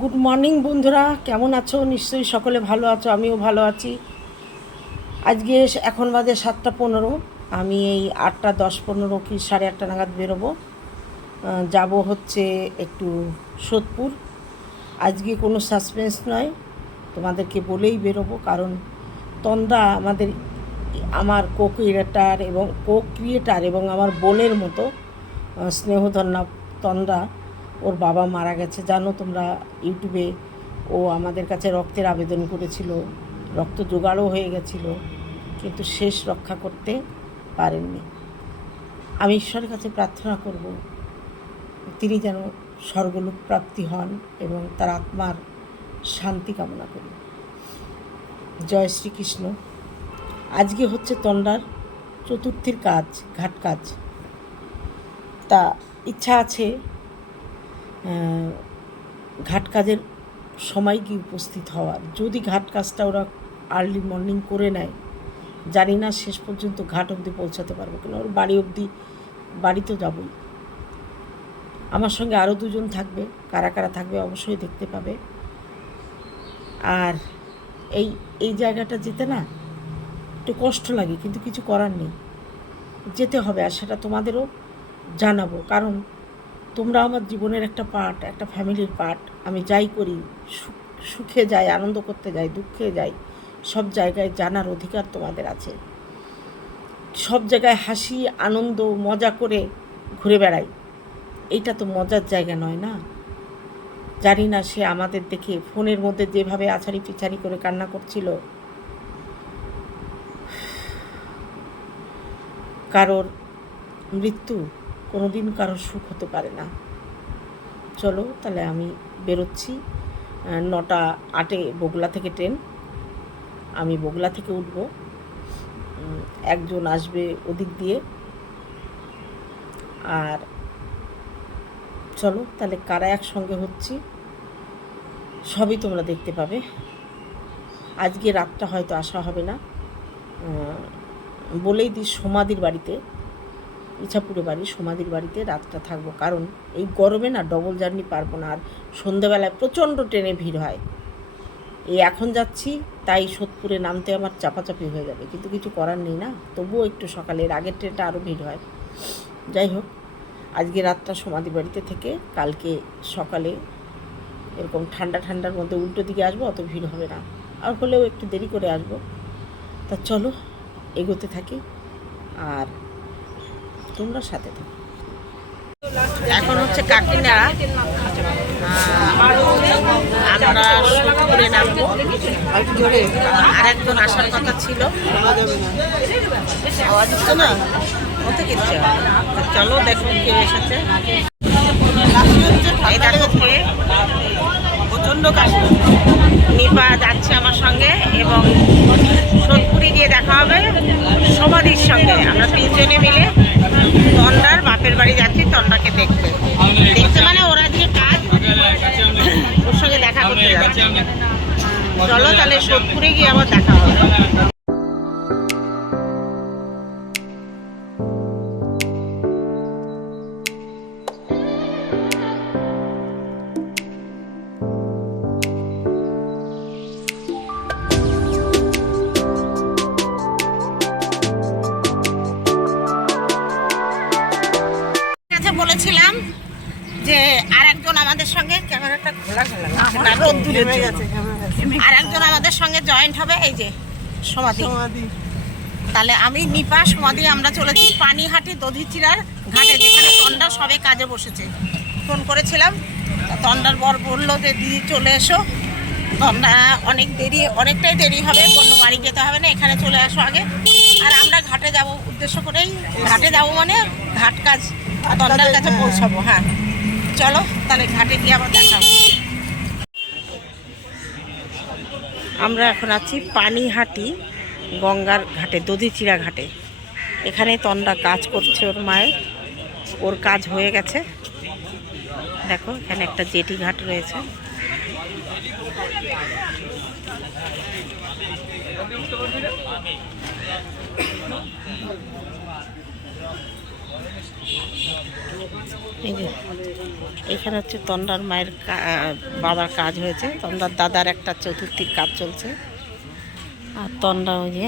Good morning বন্ধুরা। কেমন আছো? নিশ্চয়ই সকলে ভালো আছো, আমিও ভালো আছি। আজকে এখন বাজে সাতটা পনেরো। আমি এই আটটা দশ পনেরো কি সাড়ে আটটা নাগাদ বেরোবো। যাব হচ্ছে একটু সোদপুর। আজকে কোনো সাসপেন্স নয়, তোমাদেরকে বলেই বেরোবো। কারণ তন্দ্রা আমাদের, আমার কো ক্রিয়েটার এবং কো ক্রিয়েটার এবং আমার বোনের মতো স্নেহধন্যা তন্দ্রা ওর বাবা মারা গেছে। জানো তোমরা, ইউটিউবে ও আমাদের কাছে রক্তের আবেদন করেছিল। রক্ত জোগাড়ও হয়ে গেছিল, কিন্তু শেষ রক্ষা করতে পারেননি। আমি ঈশ্বরের কাছে প্রার্থনা করব, তিনি যেন স্বর্গলোক প্রাপ্তি হন এবং তার আত্মার শান্তি কামনা করি। জয় শ্রীকৃষ্ণ। আজকে হচ্ছে তন্ডার চতুর্থীর কাজ, ঘাট কাজ। তা ইচ্ছা আছে ঘাট কাজের সময় কি উপস্থিত হওয়ার যদি ঘাট কাজটা ওরা আর্লি মর্নিং করে নেয়, জানি না শেষ পর্যন্ত ঘাট অবধি পৌঁছাতে পারব কিনা। ওর বাড়ি অবধি বাড়ি তো যাবই। আমার সঙ্গে আরও দুজন থাকবে, কারা কারা থাকবে অবশ্যই দেখতে পাবে। আর এই এই জায়গাটা যেতে না একটু কষ্ট লাগে, কিন্তু কিছু করার নেই। যেতে হবে আর সেটা তোমাদেরও জানাব। কারণ তোমরা আমার জীবনের একটা পার্ট, একটা ফ্যামিলির পার্ট। আমি যাই করি, সুখ- যাই, আনন্দ করতে যাই, দুঃখে যাই, সব জায়গায় জানার অধিকার তোমাদের আছে। সব জায়গায় হাসি, আনন্দ, মজা করে ঘুরে বেড়াই। এইটা তো মজার জায়গা নয় না? জানি না সে আমাদের দেখে ফোনের মধ্যে যেভাবে আছাড়ি পিছাড়ি করে কান্না করছিল। কারোর মৃত্যু? কোনোদিন কারোর সুখ হতে পারে না। চলো, তাহলে আমি বেরোচ্ছি। নটা আটে বগুলা থেকে ট্রেন। আমি বগুলা থেকে উঠব। একজন আসবে ওদিক দিয়ে। আর চলো, তাহলে কারা একসঙ্গে হচ্ছি, সবই তোমরা দেখতে পাবে। আজকে রাতটা হয়তো আসা হবে না। বলেই দিই সমাধির বাড়িতে। ইছাপুরে বাড়ি সমাধির বাড়িতে রাতটা থাকব। কারণ এই গরমে না ডবল জার্নি পারব না, আর সন্ধ্যাবেলায় প্রচণ্ড ট্রেনে ভিড় হয়। এই এখন যাচ্ছি, তাই সোদপুরে নামতে আমার চাপাচাপি হয়ে যাবে। কিন্তু কিছু করার নেই না, তবুও একটু সকালে এর আগের ট্রেনটা আরও ভিড় হয়। যাই হোক, আজকে রাতটা সমাধি বাড়িতে থেকে কালকে সকালে এরকম ঠান্ডা ঠান্ডার মধ্যে উল্টো দিকে আসব, অত ভিড় হবে না। আর হলেও একটু দেরি করে আসব। তা চলো, এগোতে থাকি। আর তোমরা সাথে থাকো। এখন হচ্ছে কাকিনাড়া আমরা সোদপুরে নামবো। আর একজন আসার কথা ছিল। আওয়াজ হচ্ছে না? কোথা কিচ্ছে চলো দেখো কে এসেছে। এই দেখো কে। প্রচণ্ড কাশি। নিপা যাচ্ছে আমার সঙ্গে এবং সোদপুরি গিয়ে দেখা হবে সমাধির সঙ্গে। আমরা তিনজনে মিলে তন্ডার, বাপের বাড়ি যাচ্ছি, তন্ডাকে দেখতে। দেখতে মানে ওরা যে কাজ, ওর সঙ্গে দেখা করতে যাচ্ছে চলো তাহলে সোদপুরে গিয়ে আবার দেখা হবে। না রোদ দূরে আর একজন আমাদের সঙ্গে জয়েন্ট হবে এই যে সমাধি। তাহলে আমি নিপা সমাধি আমরা চলেছি পানিহাটি দধিচিরার ঘাটে যেখানে তন্ডা সবে কাজে বসেছে। ফোন করেছিলাম তন্ডার বর বলল যে দিদি চলে এসো। তন্ডা অনেক দেরি অনেকটাই দেরি হবে বলল বাড়ি যেতে হবে না এখানে চলে আসো আগে। আর আমরা ঘাটে যাব উদ্দেশ্য করেই ঘাটে যাব মানে ঘাট কাজ তন্ডার কাছে পৌঁছাবো হ্যাঁ। চলো তাহলে ঘাটে গিয়ে আবার দেখা আমরা এখন আছি পানিহাটি গঙ্গার ঘাটে, দধিচিরা ঘাটে। এখানে তন্ডা কাজ করছে ওর মায়ের। ওর কাজ হয়ে গেছে। দেখো, এখানে একটা জেটি ঘাট রয়েছে। এই যে, এখানে হচ্ছে তন্ডার মায়ের বাবার কাজ হয়েছে। তন্ডার দাদার একটা চতুর্থীর কাজ চলছে। আর তন্ডা ওই যে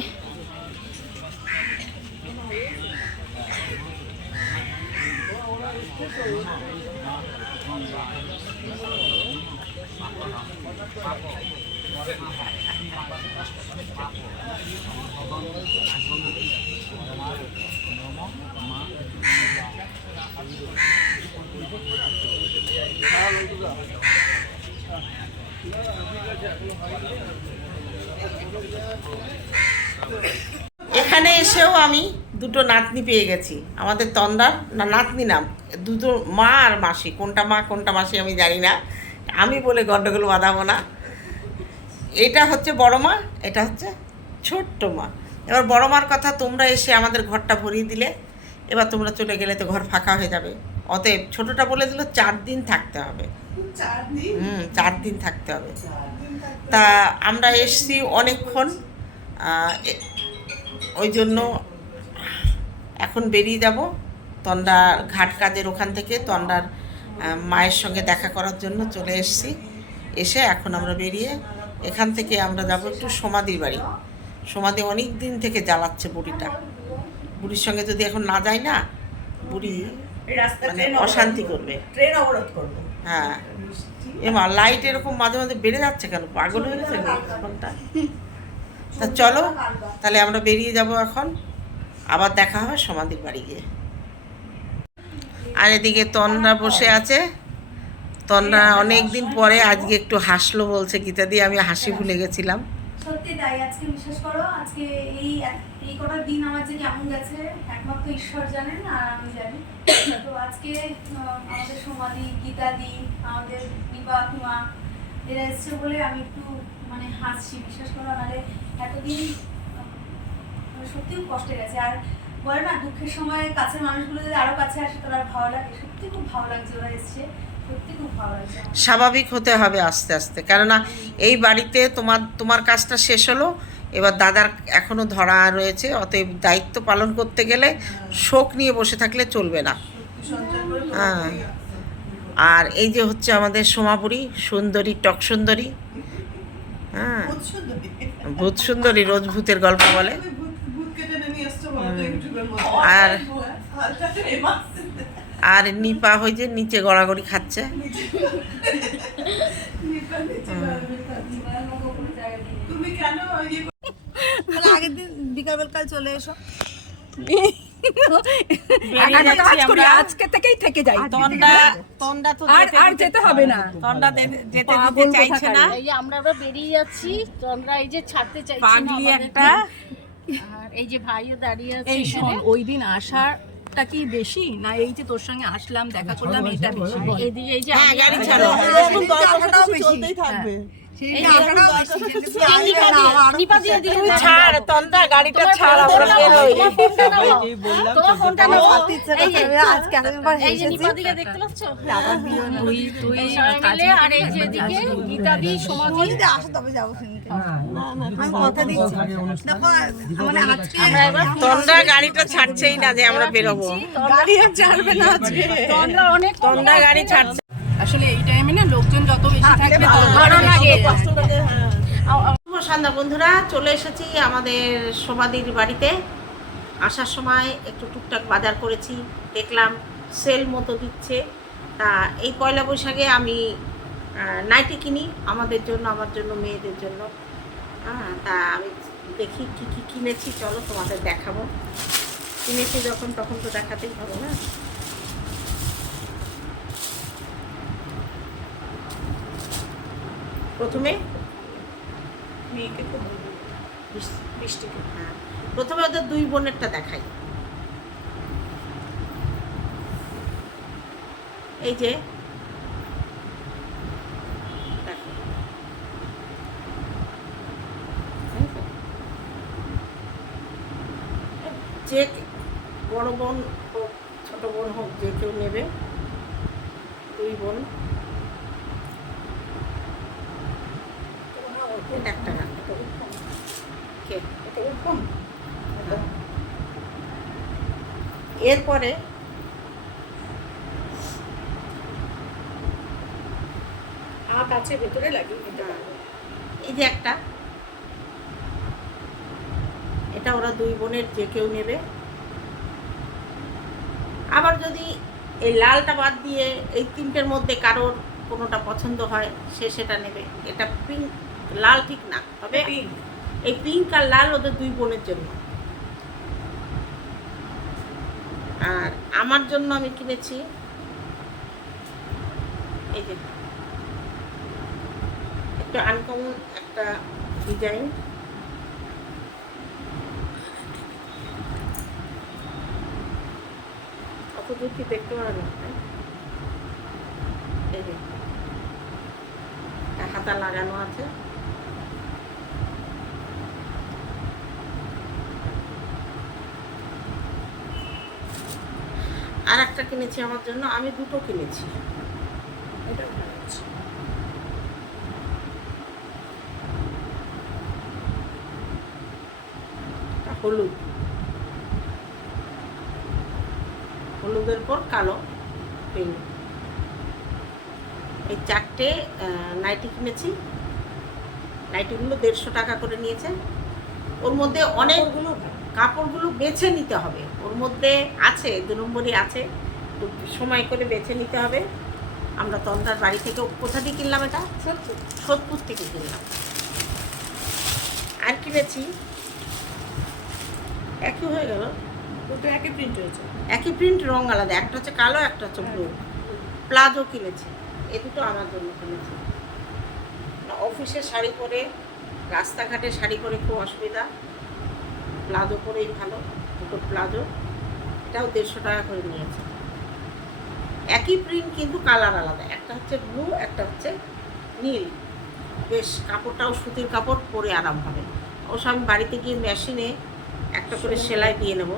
এখানে এসেও আমি দুটো নাতনি পেয়ে গেছি। আমাদের তন্ডার না নাতনি নাম। দুটো মা আর মাসি। কোনটা মা, কোনটা মাসি আমি জানি না। আমি বলে গন্ডগোল বাঁধাবো না। এটা হচ্ছে বড় মা, এটা হচ্ছে ছোট্ট মা। এবার বড় মার কথা তোমরা এসে আমাদের ঘরটা ভরিয়ে দিলে। এবার তোমরা চলে গেলে তো ঘর ফাঁকা হয়ে যাবে। অতএব ছোটটা বলে দিল চার দিন থাকতে হবে। হুম চার দিন থাকতে হবে। তা আমরা এসছি অনেকক্ষণ ওই জন্য এখন বেরিয়ে যাব তন্ডার ঘাট কাজের ওখান থেকে তন্ডার মায়ের সঙ্গে দেখা করার জন্য চলে এসেছি। এসে এখন আমরা বেরিয়ে এখান থেকে আমরা যাব একটু সমাধির বাড়ি। সমাধি অনেক দিন থেকে জ্বালাচ্ছে বুড়িটা। বুড়ির সঙ্গে যদি এখন না যাই না বুড়ি অশান্তি করবে। ট্রেন অবরোধ করব। হ্যাঁ। এমা লাইট এরকম মাঝে মাঝে বেড়ে যাচ্ছে কেন? পাগল হয়ে গেছে তা চলো তাহলে আমরা বেরিয়ে যাব এখন। আবার দেখা হবে সমাধির বাড়ি গিয়ে। আর এদিকে তন্দ্রা বসে আছে। তন্দ্রা অনেক দিন পরে আজকে একটু হাসলো বলছে গীতা দিয়ে আমি হাসি ভুলে গেছিলাম। সত্যি তাই আজকে বিশ্বাস করো আজকে এই এই কটা দিন আমার যে কেমন গেছে একমাত্র ঈশ্বর জানেন আর আমি জানি। তো আজকে আমাদের সমাধি গীতাদি আমাদের বিবাহিমা এরা এসছে বলে আমি একটু মানে হাসছি। বিশ্বাস করো নাহলে এতদিন মানে সত্যি খুব কষ্টে গেছে। আর বলে না দুঃখের সময় কাছের মানুষগুলো যদি আরও কাছে আসে তারা ভালো লাগে। সত্যি খুব ভালো লাগছে ওরা এসছে। সত্যি খুব ভালো লাগছে স্বাভাবিক হতে হবে আস্তে আস্তে। কেননা এই বাড়িতে তোমার তোমার কাজটা শেষ হলো। এবার দাদার এখনও ধরা রয়েছে অতএব দায়িত্ব পালন করতে গেলে শোক নিয়ে বসে থাকলে চলবে না হ্যাঁ আর এই যে হচ্ছে আমাদের সোমাপুরি সুন্দরী টক সুন্দরী হ্যাঁ ভূত সুন্দরী। রোজ ভূতের গল্প বলে। আর আর নিপা হয়ে যে নিচে গড়াগড়ি খাচ্ছে। তুমি কেন তাহলে আগের দিন বিকালবেলকাল চলে এসো। বেরিয়ে একটা যাচ্ছি কাজ করি, আমরা। আজকে থেকেই থেকে যাই। তন্ডা তন্ডা তো আর যেতে আর দিতে- যেতে হবে না। তন্ডা যেতে দিতে চাইছে না। এই যে আমরা আবার বেরিয়ে যাচ্ছি। তো এই যে ছাড়তে চাইছি পাগলি একটা। আর এই যে ভাইও দাঁড়িয়ে আছে এই শোন ওই দিন আসারটা কি বেশি না এই যে তোর সঙ্গে আসলাম দেখা করলাম এটা বেশি? এদিকে এই যে হ্যাঁ গাড়ি ছাড়ো। চলতেই থাকবে। তন্ডা গাড়িটা ছাড়ছেই না যে আমরা বেরোবো গাড়ি আর ছাড়বে না আজকে আমরা অনেক তন্ডা গাড়ি ছাড়ছে আসলে না লোকজন যত বেশি থাকবে ভালো লাগে। সন্ধ্যা বন্ধুরা। চলে এসেছি আমাদের সমাধির বাড়িতে। আসার সময় একটু টুকটাক বাজার করেছি। দেখলাম সেল মতো দিচ্ছে। তা এই পয়লা বৈশাখে আমি নাইটি কিনি আমাদের জন্য আমার জন্য মেয়েদের জন্য। হ্যাঁ তা আমি দেখি কি কি কিনেছি। চলো তোমাদের দেখাবো। কিনেছি যখন তখন তো দেখাতেই হবে না। প্রথমে মেয়েকে খুব বৃষ্টিকে হ্যাঁ। প্রথমে ওদের দুই বোনেরটা দেখাই। এই যে। যে বড় বোন হোক, ছোট বোন হোক, যে কেউ নেবে, দুই বোন। হ্যাঁ। এরপরে আঁক আছে ভেতরে লাগিয়ে হ্যাঁ। এই যে একটা এটা ওরা দুই বোনের যে কেউ নেবে। আবার যদি এই লালটা বাদ দিয়ে এই তিনটের মধ্যে কারোর কোনোটা পছন্দ হয় সে সেটা নেবে। এটা পিঙ্ক লাল ঠিক না তবে। এই পিঙ্ক আর লাল ওদের দুই বোনের জন্য। আর আমার জন্য আমি কিনেছি এই যে একটু আনকমন একটা ডিজাইন অত দূর কি দেখতে পারে হাতা লাগানো আছে। আর একটা কিনেছি আমার জন্য, আমি দুটো কিনেছি। হলুদ। হলুদের পর কালো পিঙ্ক এই চারটে নাইটি কিনেছি। নাইটিগুলো দেড়শো টাকা করে নিয়েছে। ওর মধ্যে অনেকগুলো কাপড়গুলো বেছে নিতে হবে। ওর মধ্যে আছে দু নম্বরই আছে। সময় করে বেছে নিতে হবে। আমরা তন্দ্রার বাড়ি থেকে কোথা দিয়ে কিনলাম এটা? সত্যি। সোদপুর থেকে কিনলাম। আর কিনেছি। একই হয়ে গেল। দুটো একই প্রিন্ট হয়েছে। একই প্রিন্ট রং আলাদা। একটা হচ্ছে কালো একটা হচ্ছে ব্লু প্লাজো কিনেছি। এ দুটো আমার জন্য কিনেছি। অফিসে শাড়ি পরে রাস্তাঘাটে শাড়ি পরে খুব অসুবিধা। প্লাজো পরেই ভালো দুটো প্লাজো। এটাও দেড়শো টাকা করে নিয়েছে। একই প্রিন্ট কিন্তু কালার আলাদা। একটা হচ্ছে ব্লু একটা হচ্ছে নীল। বেশ কাপড়টাও সুতির কাপড় পরে আরাম হবে। অবশ্য আমি বাড়িতে গিয়ে মেশিনে একটা করে সেলাই দিয়ে নেব।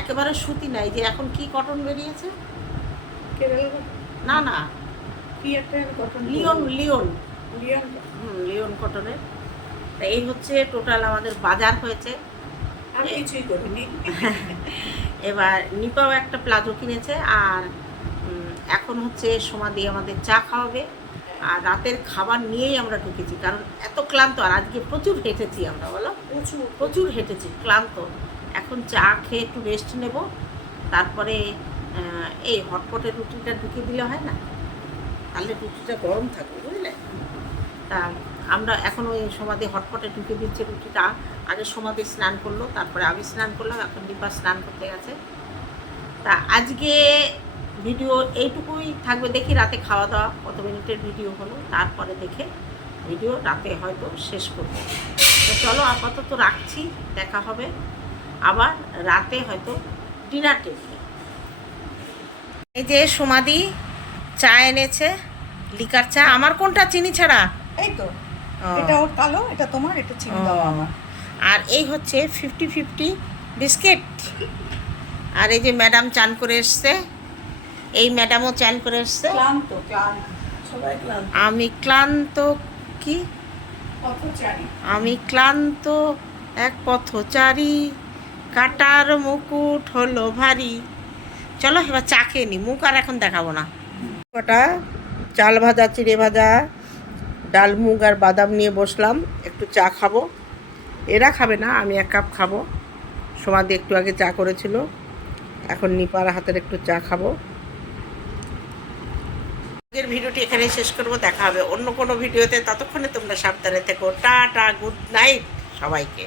একেবারে সুতি নাই যে এখন কি কটন বেরিয়েছে? না না। কি একটা গঠন লিওন লিওন। লিওন। হুম লিওন কটনের তা এই হচ্ছে টোটাল আমাদের বাজার হয়েছে। আমি কিছুই করিনি। এবার নিপাও একটা প্লাজো কিনেছে আর এখন হচ্ছে সমাধি আমাদের চা খাওয়াবে। আর রাতের খাবার নিয়েই আমরা ঢুকেছি কারণ এত ক্লান্ত। আর আজকে প্রচুর হেঁটেছি আমরা বলো? প্রচুর। প্রচুর হেঁটেছি ক্লান্ত। এখন চা খেয়ে একটু রেস্ট নেব। তারপরে এই হটপটে রুটিটা ঢুকিয়ে দিলে হয় না? তাহলে রুটিটা গরম থাকবে, বুঝলে? তা আমরা এখন ওই সমাধি হটপটে ঢুকে দিচ্ছে রুটিটা। আগে সমাধি স্নান করল, তারপরে আমি স্নান করলাম, এখন দীপা স্নান করতে গেছে। তা আজকে ভিডিও এইটুকুই থাকবে দেখি রাতে খাওয়া দাওয়া কত মিনিটের ভিডিও হলো, তারপরে দেখে ভিডিও রাতে হয়তো শেষ করব। তো চলো আপাতত রাখছি, দেখা হবে। আবার রাতে হয়তো ডিনার টেবিলে এই যে সমাধি চা এনেছে লিকার চা। আমার কোনটা চিনি ছাড়া? এই তো। এটা ওর কালো এটা তোমার এটা চিনি দাও আমার। আর এই হচ্ছে ফিফটি ফিফটি বিস্কিট। আর এই যে ম্যাডাম চান করে এসছে। এই ম্যাডামও চান করে এসছে। ক্লান্ত ক্লান্ত। সবাই ক্লান্ত। আমি ক্লান্ত কি? আমি ক্লান্ত এক পথচারী। কাটার মুকুট হলো ভারী। চলো এবার চা খেয়ে নি মুখ আর এখন দেখাবো না। কটা? চাল ভাজা চিড়ে ভাজা ডাল মুগ আর বাদাম নিয়ে বসলাম একটু চা খাব। এরা খাবে না আমি এক কাপ খাব। সমাধি একটু আগে চা করেছিল এখন নিপার হাতের একটু চা খাব। আজকের ভিডিওটি এখানে শেষ করব দেখা হবে অন্য কোনো ভিডিওতে ততক্ষণে তোমরা সাবধানে থেকো। টাটা গুড নাইট সবাইকে।